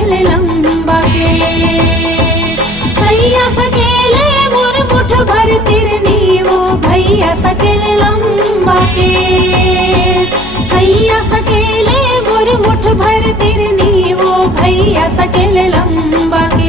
सकेले लंबा के सैया सकेले मोर मुठ भर तिरनी वो भैया सकेले लंबा के सैया सकेले मोर मुठ भर तिरनी वो भैया सकेले लंबा के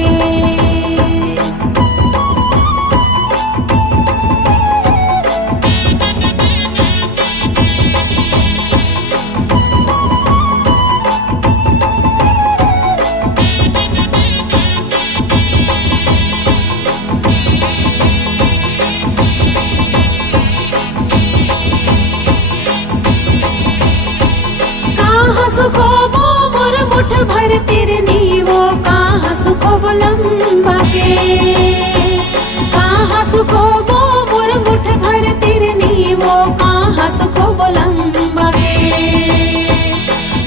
सुखो वो मोर मुठ भर तिरनी वो कहाँ सुखो वो लंबा के कहाँ सुखो वो मोर मुठ भर तिरनी वो कहाँ सुखो वो लंबा के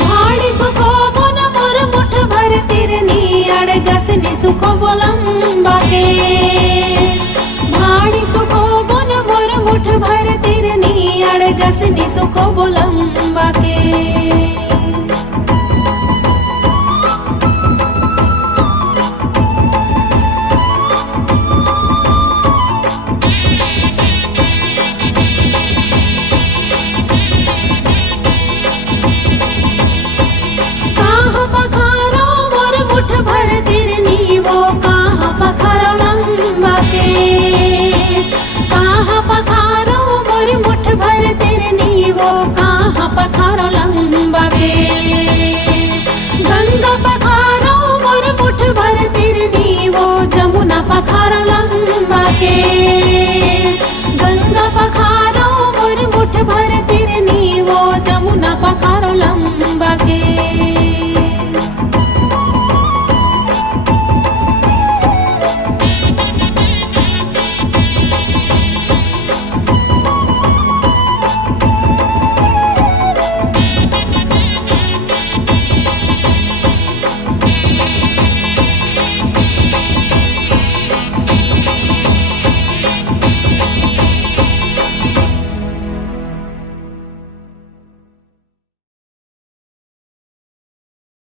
भाड़ी सुखो वो न मोर मुठ भर तिरनी अड़गसनी सुखो वो लंबा के भाड़ी सुखो वो न मोर मुठ भर तिरनी अड़गसनी सुखो वो लंबा